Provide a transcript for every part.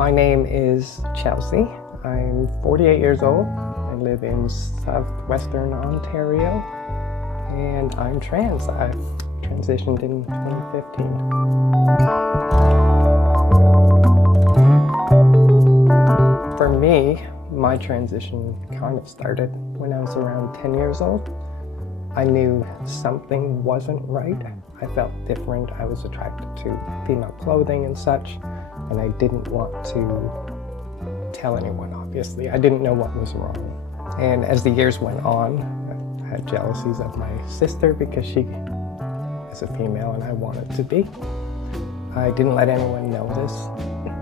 My name is Chelsea. I'm 48 years old. I live in southwestern Ontario, and I'm trans. I transitioned in 2015. For me, my transition kind of started when I was around 10 years old. I knew something wasn't right. I felt different. I was attracted to female clothing and such, and I didn't want to tell anyone, obviously. I didn't know what was wrong. And as the years went on, I had jealousies of my sister because she is a female and I wanted to be. I didn't let anyone know this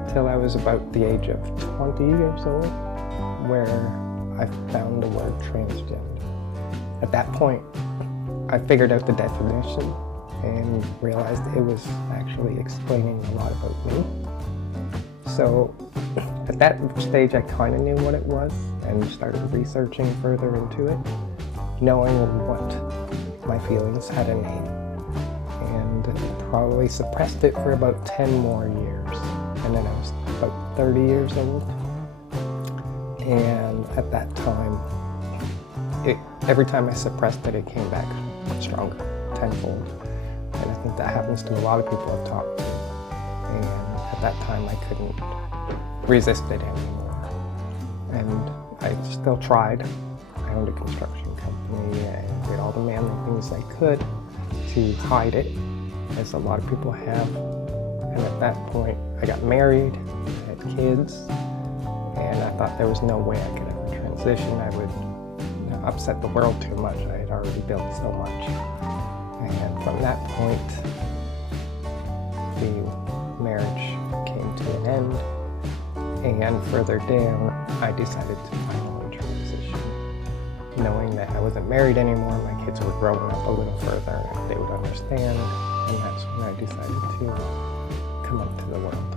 until I was about the age of 20 years old, where I found the word transgender. At that point, I figured out the definition and realized it was actually explaining a lot about me. So at that stage, I kind of knew what it was and started researching further into it, knowing what my feelings had a name, and probably suppressed it for about 10 more years. And then I was about 30 years old. And at that time, every time I suppressed it, it came back stronger, tenfold. And I think that happens to a lot of people I've talked to. And at that time, I couldn't resist it anymore. And I still tried. I owned a construction company and did all the manly things I could to hide it, as a lot of people have. And at that point, I got married, I had kids, and I thought there was no way I could ever transition. I would upset the world too much. I had already built so much. And from that point, the marriage came to an end. And further down, I decided to finally transition, knowing that I wasn't married anymore. My kids were growing up a little further, and they would understand. And that's when I decided to come out to the world.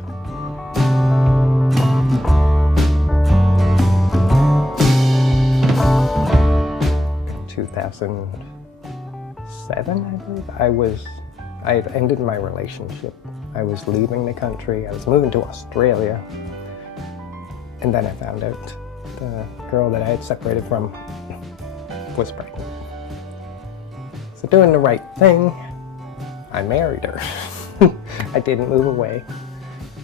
2007, I believe. I had ended my relationship. I was leaving the country. I was moving to Australia. And then I found out the girl that I had separated from was pregnant. So doing the right thing, I married her. I didn't move away.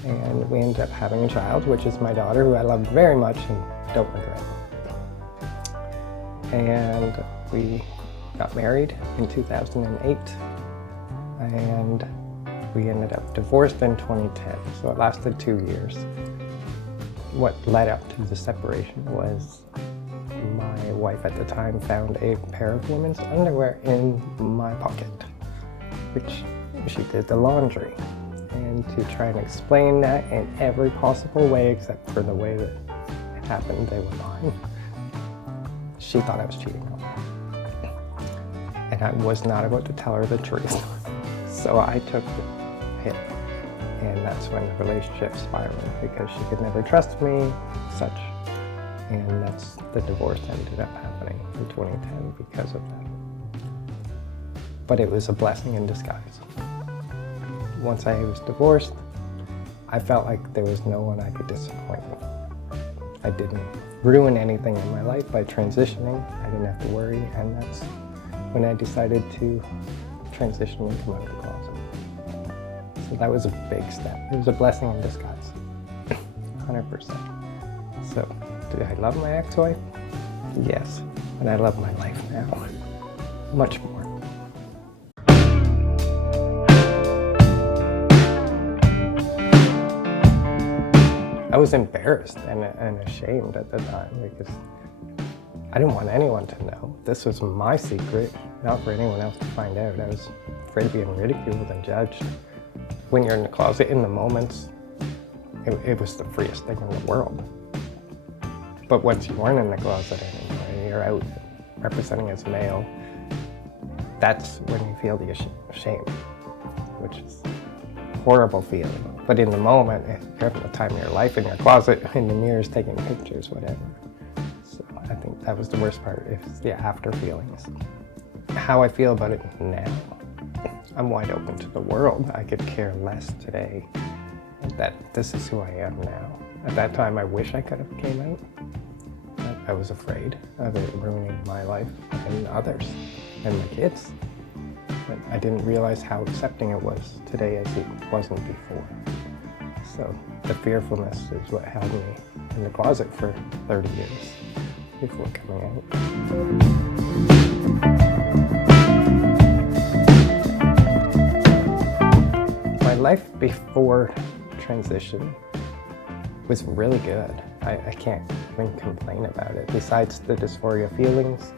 And we ended up having a child, which is my daughter, who I loved very much and don't regret. And we got married in 2008, and we ended up divorced in 2010, so it lasted 2 years. What led up to the separation was my wife at the time found a pair of women's underwear in my pocket, which she did the laundry. And to try and explain that in every possible way except for the way that it happened, they were mine, she thought I was cheating on her. And I was not about to tell her the truth. So I took the hit. And that's when the relationship spiraled, because she could never trust me, such. And the divorce ended up happening in 2010 because of that. But it was a blessing in disguise. Once I was divorced, I felt like there was no one I could disappoint. I didn't ruin anything in my life by transitioning. I didn't have to worry, and that's when I decided to transition and come out of the closet. So that was a big step. It was a blessing in disguise, 100%. So, do I love my ex-wife? Yes, and I love my life now, much more. I was embarrassed and ashamed at the time because I didn't want anyone to know. This was my secret, not for anyone else to find out. I was afraid of being ridiculed and judged. When you're in the closet, in the moments, it was the freest thing in the world. But once you weren't in the closet anymore and you're out representing as male, that's when you feel the shame, which is a horrible feeling. But in the moment, you're having the time of your life in your closet, in the mirrors, taking pictures, whatever. So I think that was the worst part, is the after feelings. How I feel about it now, I'm wide open to the world. I could care less today that this is who I am now. At that time, I wish I could have came out. I was afraid of it ruining my life and others and my kids. But I didn't realize how accepting it was today as it wasn't before. So the fearfulness is what held me in the closet for 30 years before coming out. My life before transition was really good. I can't even complain about it. Besides the dysphoria feelings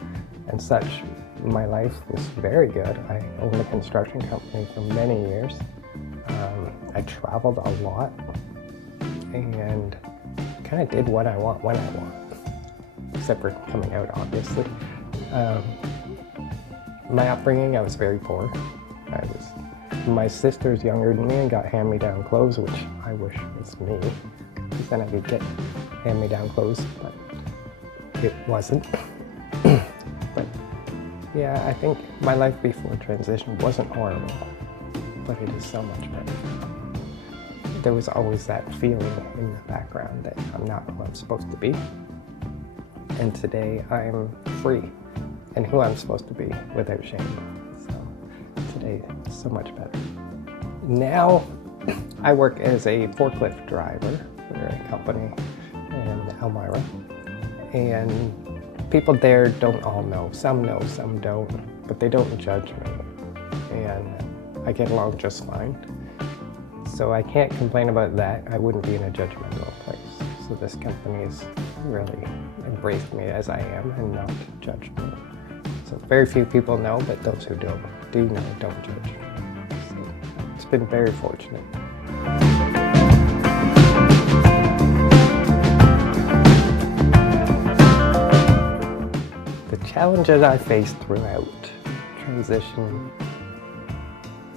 and such, my life was very good. I owned a construction company for many years. I traveled a lot and kind of did what I want when I want, except for coming out, obviously. My upbringing, I was very poor. My sister's younger than me and got hand-me-down clothes, which I wish was me, because then I could get hand-me-down clothes, but it wasn't. But yeah, I think my life before transition wasn't horrible, but it is so much better. There was always that feeling in the background that I'm not who I'm supposed to be. And today I'm free and who I'm supposed to be without shame. So today is so much better. Now I work as a forklift driver for a company in Elmira. And people there don't all know. Some know, some don't, but they don't judge me. And I get along just fine. So I can't complain about that. I wouldn't be in a judgmental place. So this company has really embraced me as I am and not judged me. So very few people know, but those who do know don't judge. So it's been very fortunate. The challenges I faced throughout transition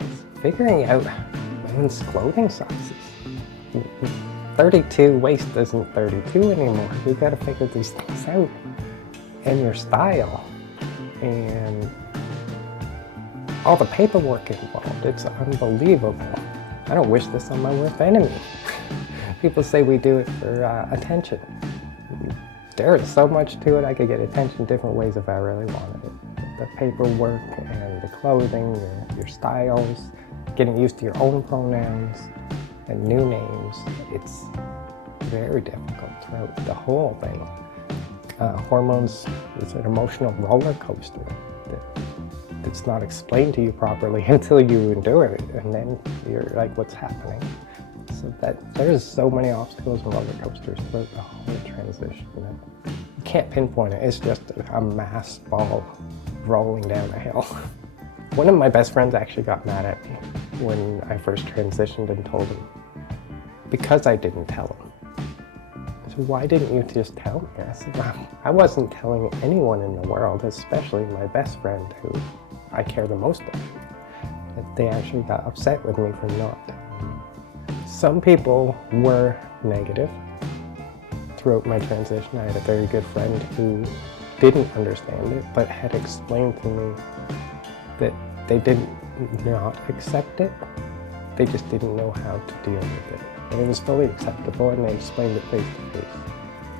is figuring out men's clothing sizes. 32 waist isn't 32 anymore. You gotta figure these things out. And your style. And all the paperwork involved. It's unbelievable. I don't wish this on my worst enemy. People say we do it for attention. There is so much to it. I could get attention different ways if I really wanted it. The paperwork and the clothing, your styles, getting used to your own pronouns and new names. It's very difficult throughout the whole thing. Hormones is an emotional roller coaster that's not explained to you properly until you endure it, and then you're like, what's happening? So there's so many obstacles and roller coasters throughout the whole transition. You can't pinpoint it. It's just a mass ball rolling down a hill. One of my best friends actually got mad at me when I first transitioned and told him, because I didn't tell him. So why didn't you just tell me? I said, well, I wasn't telling anyone in the world, especially my best friend who I care the most of. They actually got upset with me for not telling me. Some people were negative throughout my transition. I had a very good friend who didn't understand it, but had explained to me that they didn't not accept it. They just didn't know how to deal with it. And it was fully acceptable, and they explained it face to face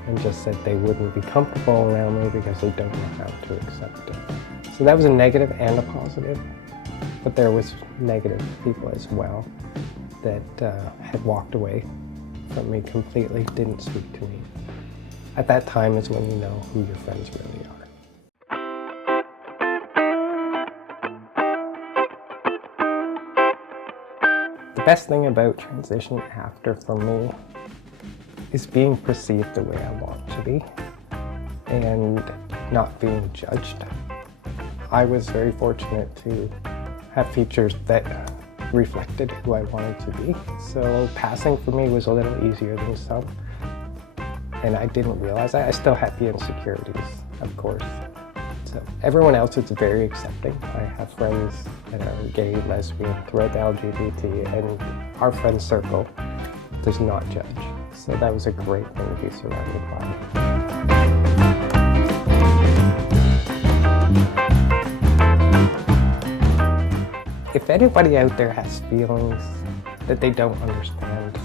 and just said they wouldn't be comfortable around me because they don't know how to accept it. So that was a negative and a positive, but there was negative people as well that had walked away from me completely, didn't speak to me. At that time is when you know who your friends really are. The best thing about transition after for me is being perceived the way I want to be and not being judged. I was very fortunate to have features that reflected who I wanted to be. So passing for me was a little easier than some. And I didn't realize I still had the insecurities, of course. So everyone else is very accepting. I have friends that are gay, lesbian, throughout the LGBT, and our friend circle does not judge. So that was a great thing to be surrounded by. If anybody out there has feelings that they don't understand,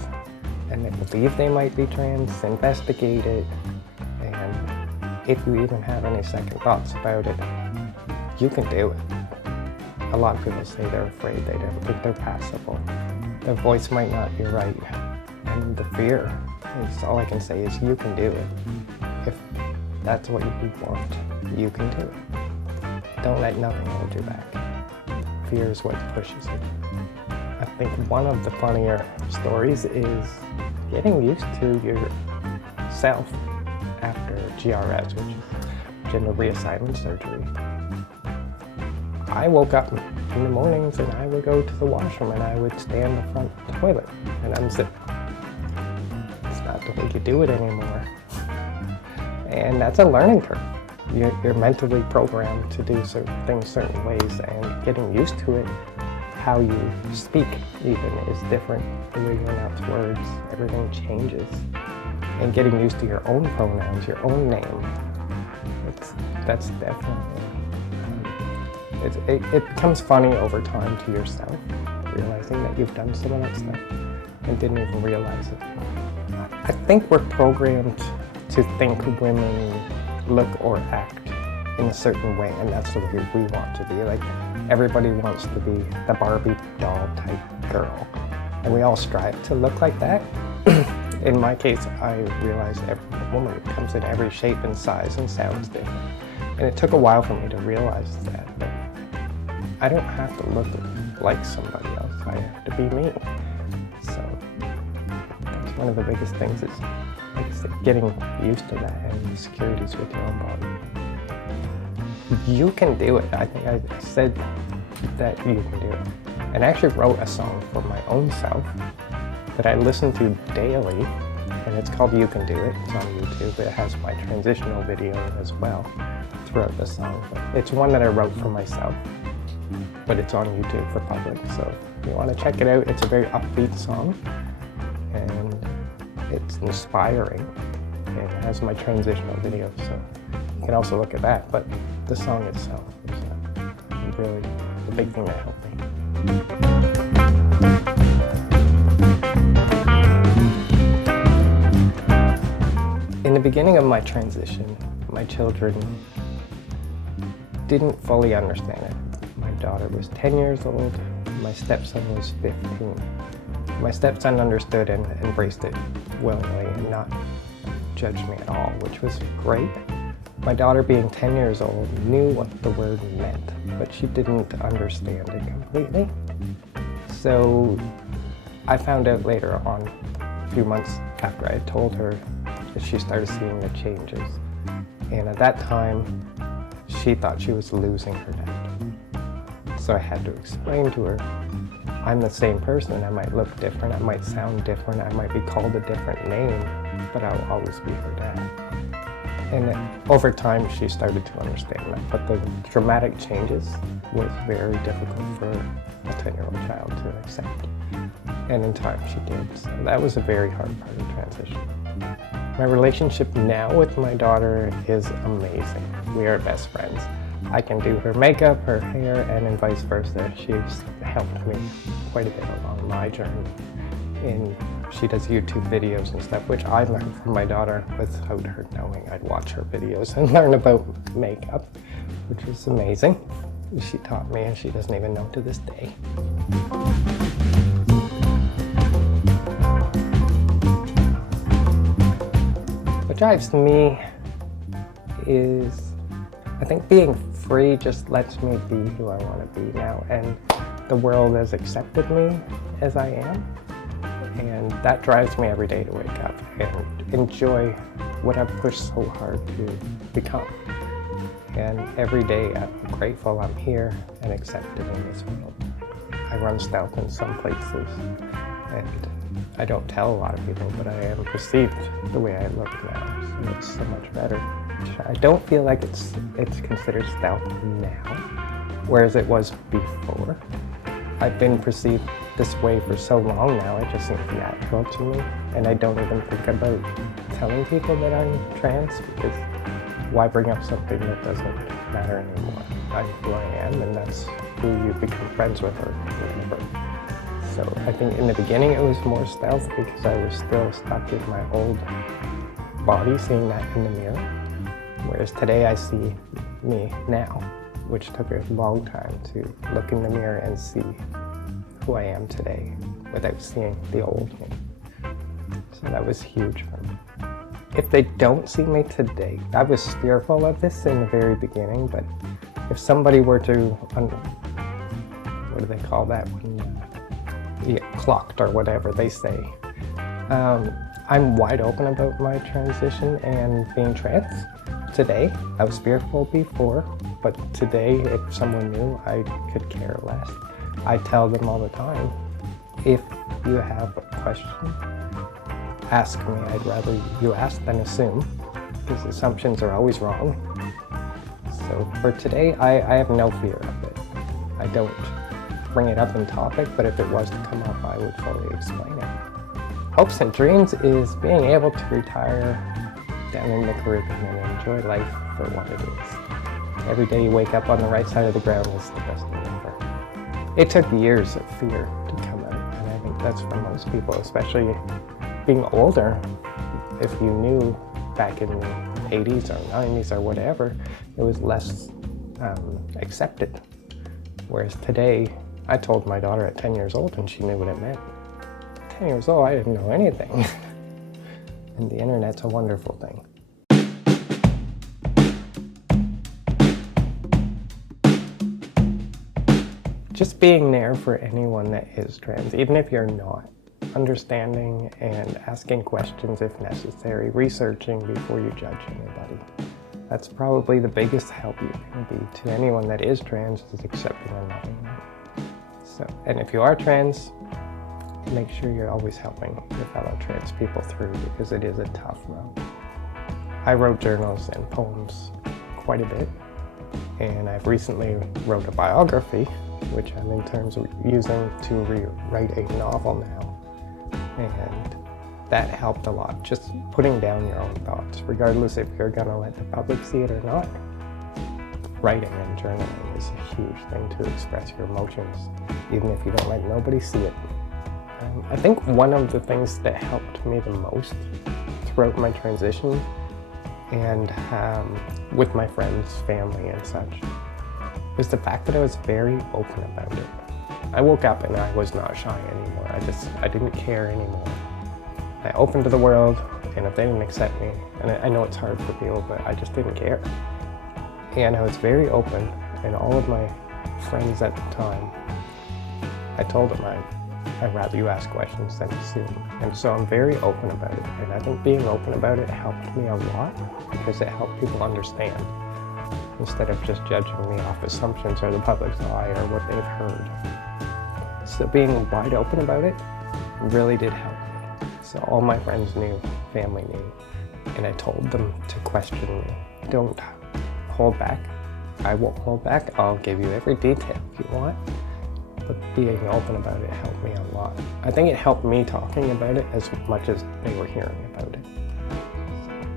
believe they might be trans, investigate it, and if you even have any second thoughts about it, you can do it. A lot of people say they're afraid, they don't think they're passable. Their voice might not be right, and the fear is all I can say is you can do it. If that's what you want, you can do it. Don't let nothing hold you back. Fear is what pushes you. I think one of the funnier stories is getting used to yourself after GRS, which is gender reassignment surgery. I woke up in the mornings and I would go to the washroom and I would stay in the front toilet and unzip. It's not the way you do it anymore. And that's a learning curve. You're mentally programmed to do certain things certain ways, and getting used to it, how you speak even is different. The way you pronounce words, everything changes. And getting used to your own pronouns, your own name, that's definitely, it becomes funny over time to yourself, realizing that you've done some of that stuff and didn't even realize it. I think we're programmed to think women look or act in a certain way, and that's the way we want to be. Like, everybody wants to be the Barbie doll type girl, and we all strive to look like that. In my case, I realized every woman comes in every shape and size and sounds different. And it took a while for me to realize that, but I don't have to look like somebody else. I have to be me. So that's one of the biggest things is, like I said, getting used to that and insecurities with your own body. You can do it. I think I said that you can do it. And I actually wrote a song for my own self that I listen to daily, and it's called You Can Do It. It's on YouTube. It has my transitional video as well throughout the song. But it's one that I wrote for myself, but it's on YouTube for public. So if you want to check it out, it's a very upbeat song, and it's inspiring, and it has my transitional video, so you can also look at that. But the song itself is really the big thing that helped me. In the beginning of my transition, my children didn't fully understand it. My daughter was 10 years old, my stepson was 15. My stepson understood and embraced it willingly and not judged me at all, which was great. My daughter, being 10 years old, knew what the word meant, but she didn't understand it completely. So I found out later on, a few months after I had told her, that she started seeing the changes. And at that time, she thought she was losing her dad. So I had to explain to her, I'm the same person. I might look different, I might sound different, I might be called a different name, but I'll always be her dad. And over time, she started to understand that. But the dramatic changes was very difficult for a 10-year-old child to accept. And in time, she did. So that was a very hard part of the transition. My relationship now with my daughter is amazing. We are best friends. I can do her makeup, her hair, and vice versa. She's helped me quite a bit along my journey. And she does YouTube videos and stuff, which I learned from my daughter without her knowing. I'd watch her videos and learn about makeup, which was amazing. She taught me, and she doesn't even know to this day. What drives me is, I think being free just lets me be who I want to be now, and the world has accepted me as I am, and that drives me every day to wake up and enjoy what I've pushed so hard to become. And every day I'm grateful I'm here and accepted in this world. I run stealth in some places, and I don't tell a lot of people, but I am perceived the way I look now, so it's so much better. I don't feel like it's considered stealth now, whereas it was before. I've been perceived this way for so long now, it just seems natural to me, and I don't even think about telling people that I'm trans, because why bring up something that doesn't matter anymore? I'm who I am, and that's who you become friends with or whatever. So I think in the beginning it was more stealth because I was still stuck in my old body, seeing that in the mirror. Whereas today I see me now, which took a long time to look in the mirror and see who I am today without seeing the old me. So that was huge for me. If they don't see me today, I was fearful of this in the very beginning, but if somebody were to, what do they call that when you get clocked or whatever they say, I'm wide open about my transition and being trans today. I was fearful before, but today if someone knew, I could care less. I tell them all the time, if you have a question, ask me. I'd rather you ask than assume, because assumptions are always wrong. So for today, I have no fear of it. I don't bring it up in topic, but if it was to come up, I would fully explain it. Hopes and dreams is being able to retire down in the Caribbean and enjoy life for what it is. Every day you wake up on the right side of the ground is the best thing ever. It took years of fear to come out, and I think that's for most people, especially being older. If you knew back in the 80s or 90s or whatever, it was less accepted. Whereas today, I told my daughter at 10 years old and she knew what it meant. 10 years old, I didn't know anything. And the internet's a wonderful thing. Just being there for anyone that is trans, even if you're not. Understanding and asking questions if necessary, researching before you judge anybody. That's probably the biggest help you can be to anyone that is trans, is accepting and loving them. So, and if you are trans, make sure you're always helping your fellow trans people through, because it is a tough road. I wrote journals and poems quite a bit, and I've recently wrote a biography, which I'm in terms of using to rewrite a novel now. And that helped a lot, just putting down your own thoughts, regardless if you're going to let the public see it or not. Writing and journaling is a huge thing to express your emotions, even if you don't let nobody see it. I think one of the things that helped me the most throughout my transition and with my friends, family and such, was the fact that I was very open about it. I woke up and I was not shy anymore. I didn't care anymore. I opened to the world, and if they didn't accept me, and I know it's hard for people, but I just didn't care. And I was very open, and all of my friends at the time, I told them I'd rather you ask questions than assume. And so I'm very open about it, and I think being open about it helped me a lot, because it helped people understand, instead of just judging me off assumptions or the public's eye or what they've heard. So being wide open about it really did help me. So all my friends knew, family knew, and I told them to question me. Don't hold back. I won't hold back. I'll give you every detail if you want. But being open about it helped me a lot. I think it helped me talking about it as much as they were hearing about it.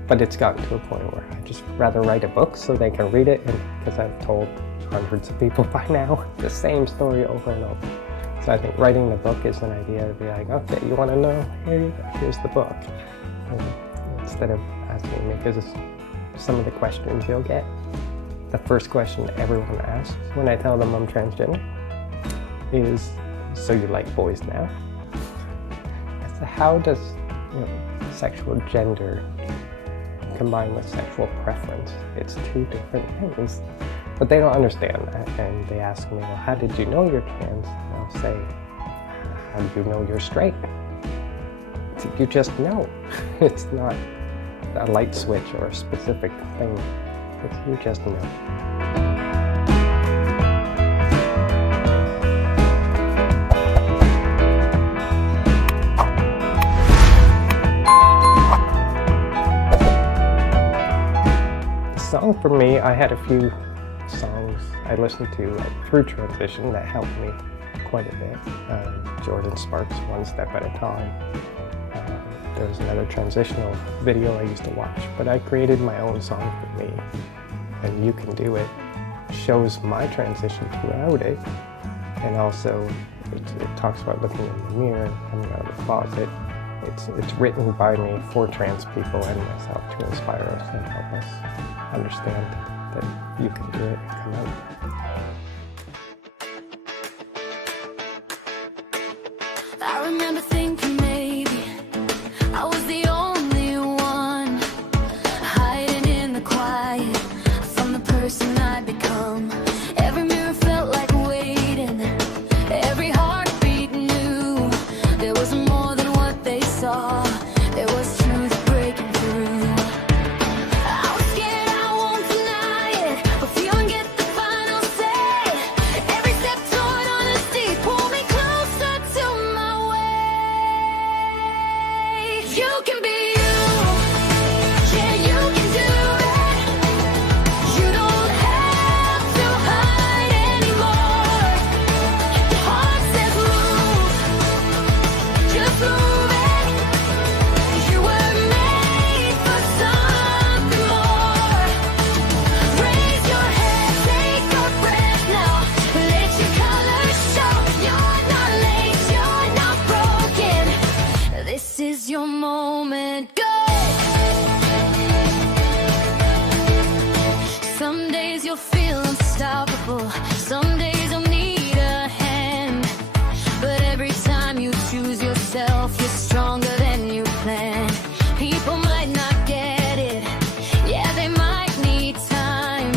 But it's gotten to a point where I just rather write a book so they can read it, and because I've told hundreds of people by now the same story over and over. So I think writing the book is an idea to be like, okay, you want to know? Here you go. Here's the book. And instead of asking me, because some of the questions you'll get, the first question everyone asks when I tell them I'm transgender is, so you like boys now? So how does sexual gender combine with sexual preference? It's two different things. But they don't understand that, and they ask me, well, how did you know you're trans? And I'll say, how do you know you're straight? You just know. It's not a light switch or a specific thing. You just know. Song for me, I had a few songs I listened to through transition that helped me quite a bit. Jordan Sparks' One Step at a Time. There was another transitional video I used to watch, but I created my own song for me. And You Can Do It shows my transition throughout it, and also It talks about looking in the mirror, coming out of the closet. It's written by me for trans people and myself to inspire us and help us understand that you can do it and come out. I remember thinking maybe I was the only one hiding in the quiet from the person I'd become. Every mirror felt like waiting, every heartbeat knew there was more than what they saw. There was truth breaking through. I was scared, I won't deny it, but feeling get the final say. Every step toward honesty pulled me closer to my way. You can be you, yeah, you can do it. You don't have to hide anymore. Your heart says move, just move it. You were made for something more. Raise your head, take a breath now. Let your colors show. You're not late, you're not broken. This is your moment, go! Some days you'll feel unstoppable, some days you'll need a hand. But every time you choose yourself, you're stronger than you planned. People might not get it, yeah, they might need time,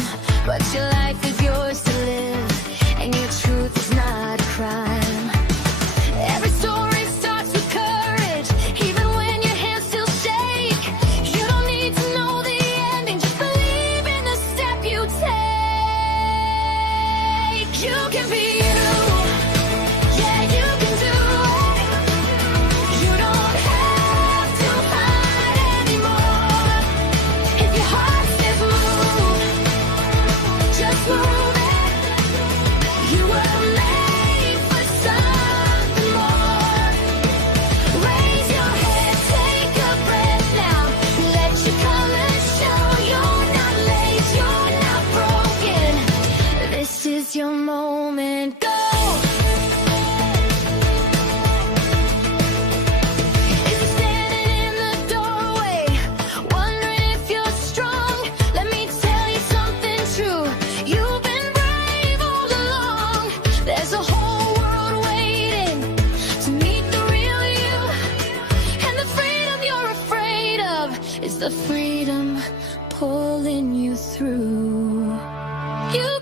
but your life is yours to live, and your truth is not a crime. Every story starts with courage, even when your hands still shake. You don't need to know the ending, just believe in the step you take. You can be you, yeah, you can do it. You don't have to hide anymore. If your heart says move, just move it. You were made for something more. Raise your head, take a breath now. Let your colors show. You're not late, you're not broken. This is your moment, go! If you're standing in the doorway, wondering if you're strong, let me tell you something true. You've been brave all along. There's a whole world waiting to meet the real you. And the freedom you're afraid of is the freedom pulling you through. You